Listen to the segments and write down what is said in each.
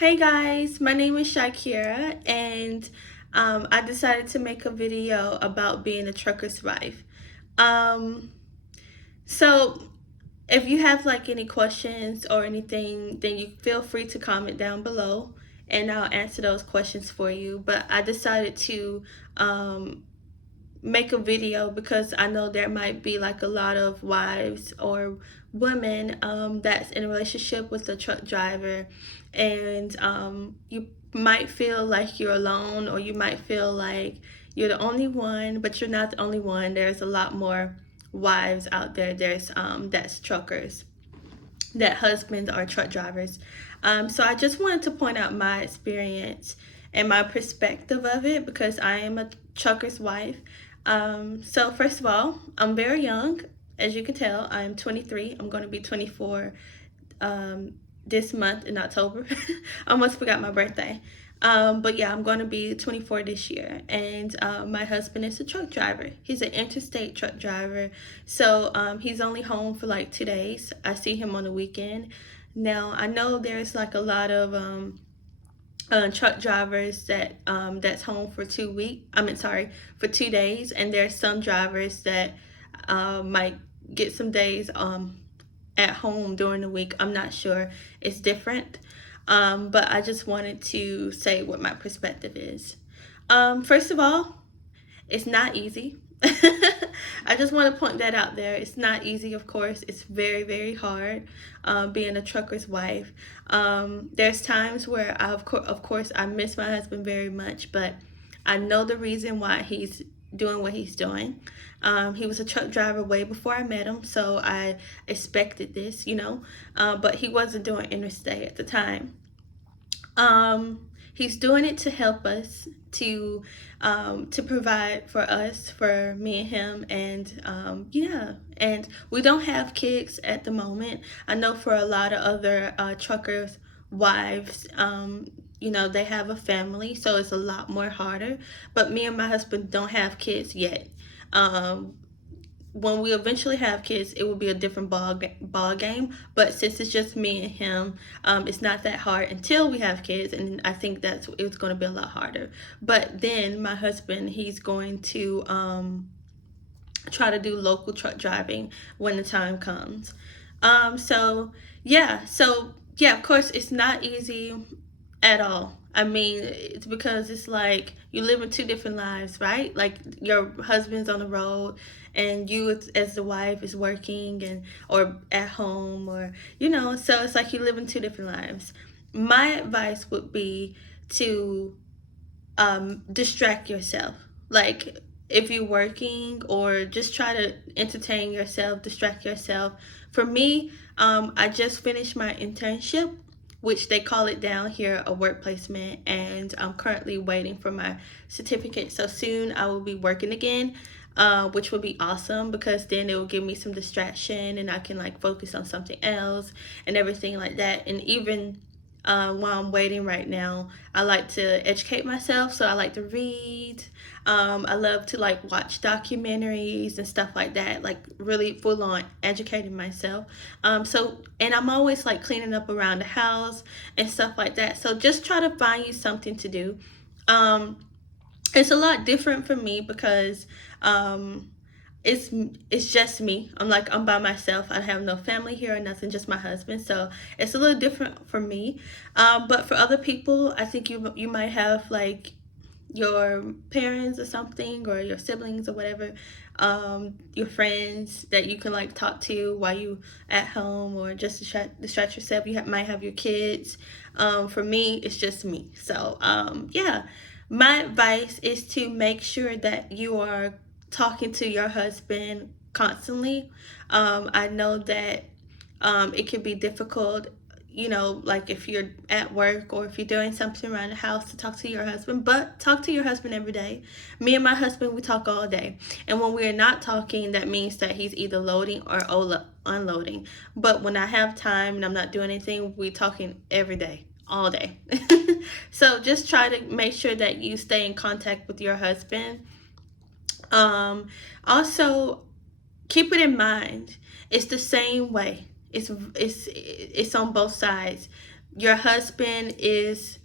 Hey guys, my name is Shakira, and I decided to make a video about being a trucker's wife. Um, so if you have like any questions or anything, then you feel free to comment down below, and I'll answer those questions for you. But I decided to um, make a video because I know there might be like a lot of wives or women that's in a relationship with a truck driver, and you might feel like you're alone, or you might feel like you're the only one, but you're not the only one. There's a lot more wives out there. There's that's truckers, that husbands are truck drivers. So I just wanted to point out my experience and my perspective of it because I am a trucker's wife. So first of all, I'm very young. As you can tell, I'm 23. I'm going to be 24 this month in October. I almost forgot my birthday. But yeah, I'm going to be 24 this year. And my husband is a truck driver. He's an interstate truck driver. So he's only home for like 2 days. I see him on the weekend. Now, I know there's like a lot of truck drivers that's home for 2 weeks. For 2 days. And there's some drivers that might get some days at home during the week. I'm not sure. It's different. But I just wanted to say what my perspective is. First of all, it's not easy. I just want to point that out there. It's not easy, of course. It's very, very hard being a trucker's wife. There's times where, of course, I miss my husband very much, but I know the reason why he's doing what he's doing. He was a truck driver way before I met him, so I expected this. But he wasn't doing interstate at the time. He's doing it to help us to provide for us, for me and him, and yeah. And we don't have kids at the moment. I know for a lot of other truckers' wives, they have a family, so it's a lot more harder. But me and my husband don't have kids yet. Um, when we eventually have kids, it will be a different ball game. But since it's just me and him, it's not that hard until we have kids, and I think it's going to be a lot harder. But then my husband, he's going to try to do local truck driving when the time comes. So yeah, of course, it's not easy at all. I mean, it's because it's like you live in two different lives, right? Like your husband's on the road, and you as the wife is working and or at home, or. So it's like you live in two different lives. My advice would be to distract yourself. Like if you're working, or just try to entertain yourself, distract yourself. For me, I just finished my internship, which they call it down here a work placement, and I'm currently waiting for my certificate. So soon I will be working again, which would be awesome because then it will give me some distraction and I can like focus on something else and everything like that. And even while I'm waiting right now, I like to educate myself. So I like to read. I love to like watch documentaries and stuff like that, like really full on educating myself. And I'm always like cleaning up around the house and stuff like that. So just try to find you something to do. Um, it's a lot different for me because um, it's just me. I'm by myself. I have no family here or nothing, just my husband. So it's a little different for me. But for other people, I think you might have like your parents or something, or your siblings or whatever, your friends that you can like talk to while you at home, or just distract yourself. Might have your kids. For me, it's just me. So yeah, my advice is to make sure that you are talking to your husband constantly. I know that it can be difficult, like if you're at work or if you're doing something around the house, to talk to your husband, but talk to your husband every day. Me and my husband, we talk all day. And when we're not talking, that means that he's either loading or unloading. But when I have time and I'm not doing anything, we talking every day, all day. So just try to make sure that you stay in contact with your husband. Um, Also, keep it in mind, it's the same way. It's on both sides. your husband is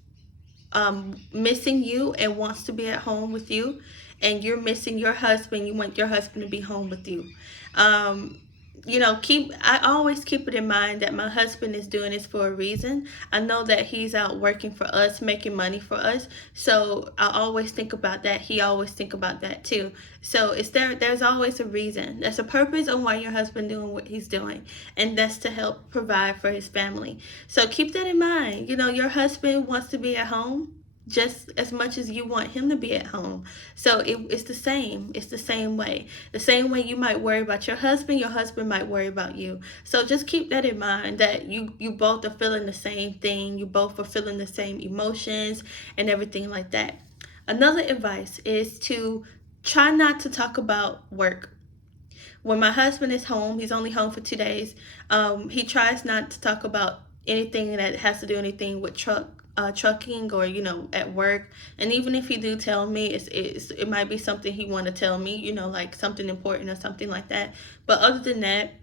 missing you and wants to be at home with you, and you're missing your husband, you want your husband to be home with you. um, I always keep it in mind that my husband is doing this for a reason. I know that he's out working for us, making money for us, so I always think about that. He always think about that too. So there's always a reason, there's a purpose on why your husband doing what he's doing, and that's to help provide for his family. So keep that in mind. Your husband wants to be at home just as much as you want him to be at home. So it's the same. It's the same way. The same way you might worry about your husband might worry about you. So just keep that in mind, that you both are feeling the same thing. You both are feeling the same emotions and everything like that. Another advice is to try not to talk about work. When my husband is home, he's only home for 2 days. He tries not to talk about anything that has to do anything with trucking, or at work. And even if he do tell me, it might be something he want to tell me, like something important or something like that. But other than that,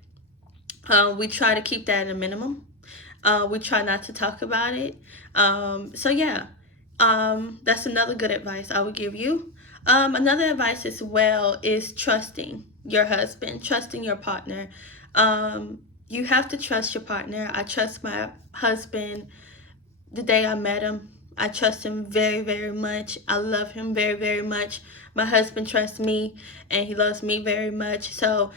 we try to keep that at a minimum. We try not to talk about it. So yeah, that's another good advice I would give you. Another advice as well is trusting your husband, trusting your partner. You have to trust your partner. I trust my husband the day I met him. I trust him very, very much. I love him very, very much. My husband trusts me, and he loves me very much. So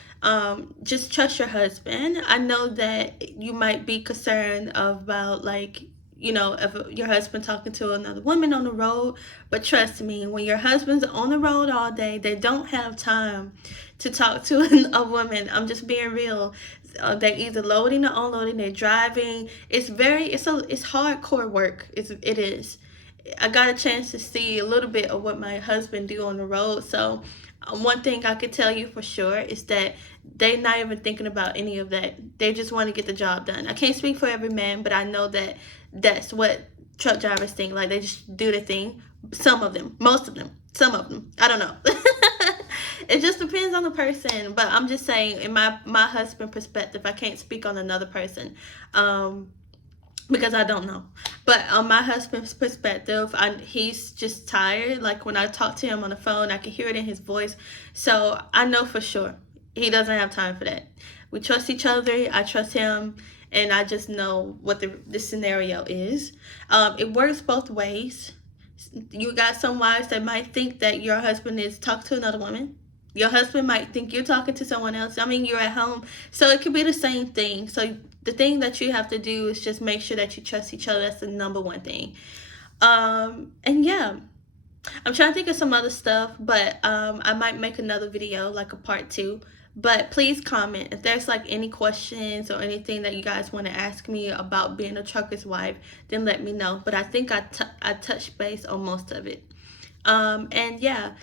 just trust your husband. I know that you might be concerned about, like, if your husband talking to another woman on the road, but trust me, when your husband's on the road all day, they don't have time to talk to a woman. I'm just being real. They're either loading or unloading. They're driving. It's hardcore work. It is. I got a chance to see a little bit of what my husband do on the road. So one thing I could tell you for sure is that they're not even thinking about any of that. They just want to get the job done. I can't speak for every man, but I know that that's what truck drivers think. Like, they just do their thing. Some of them, most of them, some of them. I don't know. It just depends on the person. But I'm just saying, in my husband perspective, I can't speak on another person. Because I don't know. But on my husband's perspective, he's just tired. Like, when I talk to him on the phone, I can hear it in his voice. So I know for sure he doesn't have time for that. We trust each other. I trust him. And I just know what the scenario is. It works both ways. You got some wives that might think that your husband is talking to another woman. Your husband might think you're talking to someone else. I mean, you're at home. So it could be the same thing. So the thing that you have to do is just make sure that you trust each other. That's the number one thing. And yeah, I'm trying to think of some other stuff, but I might make another video, like a part 2. But please comment if there's like any questions or anything that you guys want to ask me about being a trucker's wife. Then let me know. But I think I touched base on most of it. And yeah,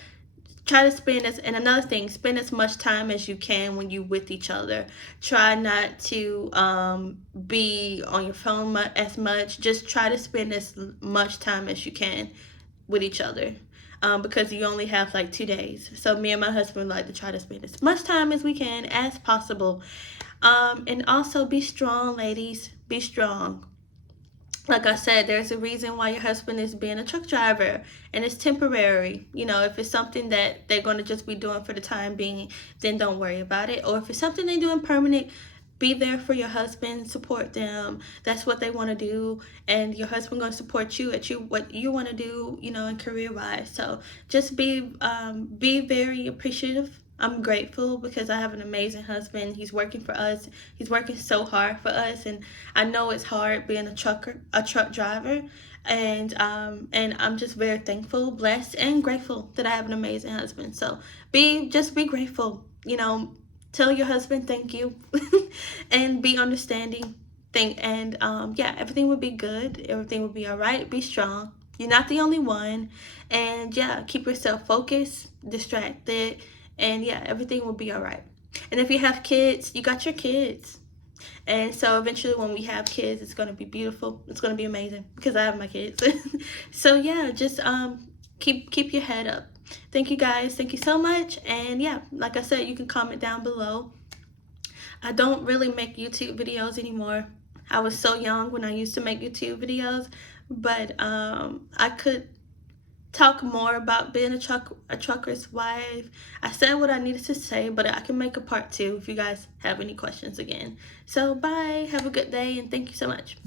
try to spend as much time as you can when you with each other. Try not to be on your phone as much. Just try to spend as much time as you can with each other, because you only have like 2 days. So me and my husband like to try to spend as much time as we can as possible. And also be strong, ladies. Be strong. Like I said, there's a reason why your husband is being a truck driver, and it's temporary. If it's something that they're going to just be doing for the time being, then don't worry about it. Or if it's something they're doing permanent, be there for your husband, support them. That's what they want to do, and your husband going to support you at what you want to do, and career-wise. So just be very appreciative. I'm grateful because I have an amazing husband. He's working for us. He's working so hard for us, and I know it's hard being a truck driver. And I'm just very thankful, blessed, and grateful that I have an amazing husband. So be grateful. Tell your husband thank you, and be understanding. Yeah, everything will be good. Everything will be all right. Be strong. You're not the only one. And yeah, keep yourself focused, distracted, and yeah, everything will be all right. And if you have kids, you got your kids. And so eventually when we have kids, it's going to be beautiful. It's going to be amazing because I have my kids. So yeah, just keep your head up. Thank you guys. Thank you so much. And yeah, like I said, you can comment down below. I don't really make YouTube videos anymore. I was so young when I used to make YouTube videos, but I could talk more about being a trucker's wife. I said what I needed to say, but I can make a part 2 if you guys have any questions again. So bye, have a good day, and thank you so much.